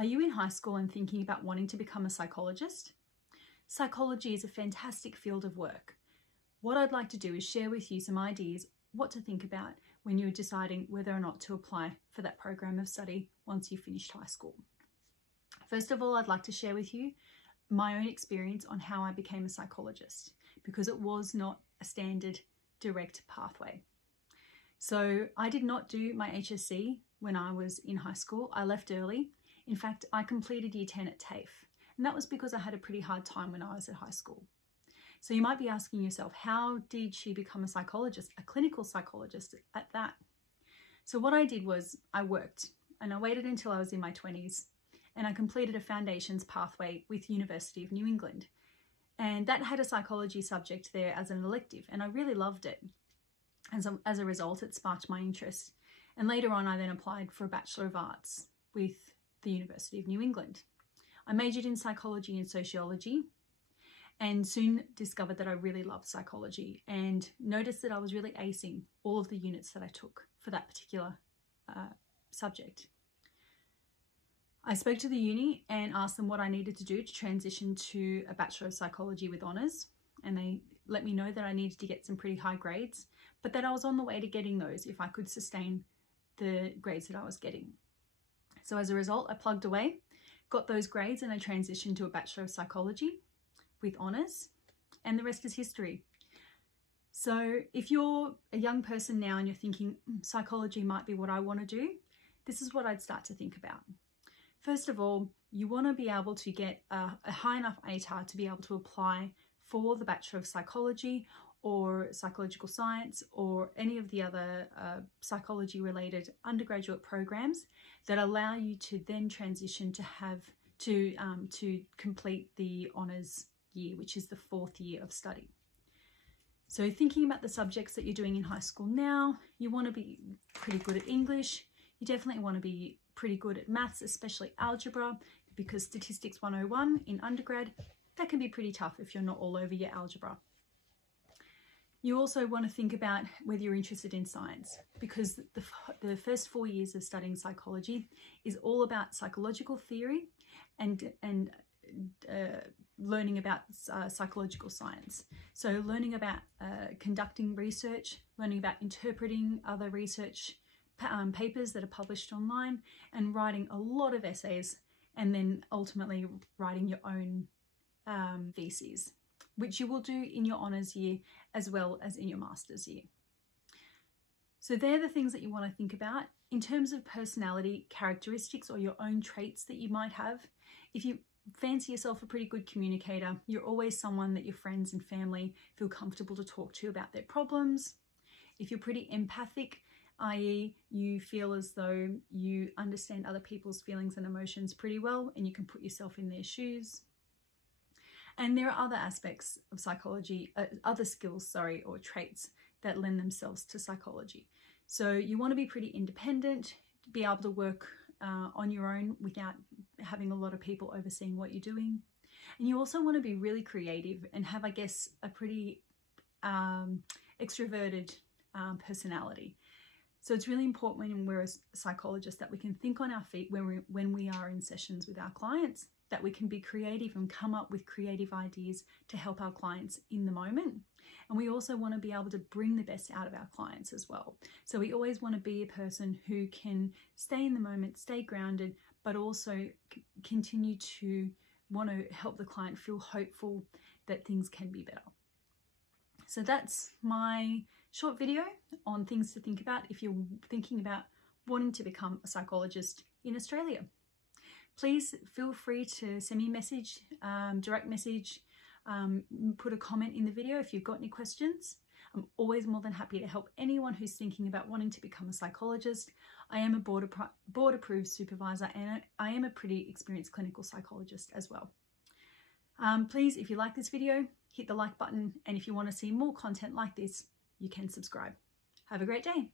Are you in high school and thinking about wanting to become a psychologist? Psychology is a fantastic field of work. What I'd like to do is share with you some ideas what to think about when you're deciding whether or not to apply for that program of study once you've finished high school. First of all, I'd like to share with you my own experience on how I became a psychologist, because it was not a standard direct pathway. So I did not do my HSC when I was in high school. I left early. In fact, I completed year 10 at TAFE, and that was because I had a pretty hard time when I was at high school. So you might be asking yourself, how did she become a psychologist, a clinical psychologist at that? So what I did was I worked, and I waited until I was in my 20s, and I completed a foundations pathway with University of New England. And that had a psychology subject there as an elective, and I really loved it. And so as a result, it sparked my interest. And later on, I then applied for a Bachelor of Arts with the University of New England. I majored in psychology and sociology, and soon discovered that I really loved psychology and noticed that I was really acing all of the units that I took for that particular subject. I spoke to the uni and asked them what I needed to do to transition to a Bachelor of Psychology with honours, and they let me know that I needed to get some pretty high grades, but that I was on the way to getting those if I could sustain the grades that I was getting. So as a result, I plugged away, got those grades, and I transitioned to a Bachelor of Psychology with honours, and the rest is history. So if you're a young person now and you're thinking psychology might be what I want to do, this is what I'd start to think about. First of all, you want to be able to get a high enough ATAR to be able to apply for the Bachelor of Psychology or Psychological Science or any of the other psychology related undergraduate programs that allow you to then transition to complete the honours year, which is the 4th year of study. So thinking about the subjects that you're doing in high school now, you want to be pretty good at English. You definitely want to be pretty good at maths, especially algebra, because statistics 101 in undergrad, that can be pretty tough if you're not all over your algebra. You also want to think about whether you're interested in science, because the first 4 years of studying psychology is all about psychological theory and learning about psychological science. So learning about conducting research, learning about interpreting other research papers that are published online, and writing a lot of essays, and then ultimately writing your own theses, which you will do in your honours year as well as in your master's year. So they're the things that you want to think about. In terms of personality characteristics or your own traits that you might have, if you fancy yourself a pretty good communicator, you're always someone that your friends and family feel comfortable to talk to about their problems. If you're pretty empathic, i.e. you feel as though you understand other people's feelings and emotions pretty well and you can put yourself in their shoes. And there are other aspects of psychology, other skills, or traits that lend themselves to psychology. So you want to be pretty independent, be able to work on your own without having a lot of people overseeing what you're doing. And you also want to be really creative and have, I guess, a pretty extroverted personality. So it's really important when we're a psychologist that we can think on our feet when we are in sessions with our clients, that we can be creative and come up with creative ideas to help our clients in the moment. And we also want to be able to bring the best out of our clients as well. So we always want to be a person who can stay in the moment, stay grounded, but also continue to want to help the client feel hopeful that things can be better. So that's my short video on things to think about if you're thinking about wanting to become a psychologist in Australia. Please feel free to send me a message, direct message, put a comment in the video if you've got any questions. I'm always more than happy to help anyone who's thinking about wanting to become a psychologist. I am a board approved supervisor, and I am a pretty experienced clinical psychologist as well. Please, if you like this video, hit the like button, and if you want to see more content like this, you can subscribe. Have a great day.